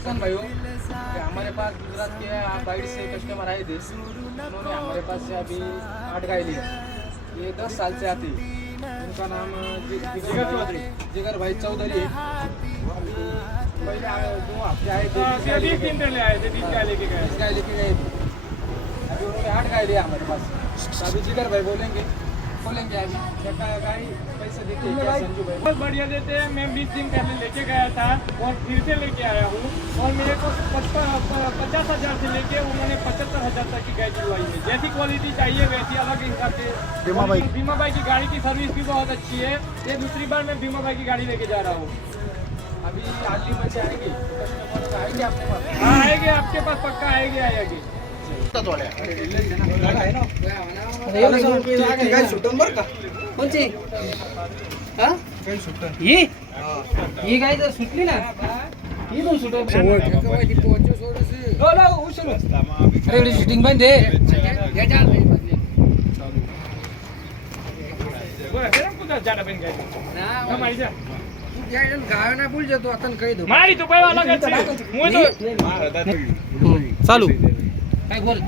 किसान भाइयों कि हमारे पास गुजरात के 22 से कस्टमर आए थे, उन्होंने हमारे पास से अभी 8 गाय ली। ये 10 साल से आती। उनका नाम जिगर भाई चौधरी है। पहले 2 हफ्ते आए थे, 20 दिन पहले आए थे, 20 गाय लेके गए। 20 गाय लेके गए थे। अभी उन्होंने 8 गाय लिया हमारे पास। तो अभी जिगर भाई बोलेंगे अभी क्या गाय पैसे देते हैं क्या संजू भाई? बहुत बढ़िया देते हैं। मैं 20 दिन पहले लेके गया था और फिर से लेके आया हूँ और मेरे को 50,000 से लेके उन्होंने 75,000 तक की गाय दिलवाई है। जैसी क्वालिटी चाहिए वैसी अलग हिसाब से। बीमा भाई की गाड़ी की सर्विस भी बहुत अच्छी है। ये दूसरी बार मैं बीमा भाई की गाड़ी लेके जा रहा हूँ। अभी आगे बच्चे आएंगे, कस्टमर आएंगे आपके पास? हाँ आएंगे, आपके पास पक्का आएंगे। कोणची हा ही गाय जर सुटली ना ही पण सुटेल. अरे एवढी शूटिंग बंद आहे. मारी तो पैवा अलग चालू काय बोल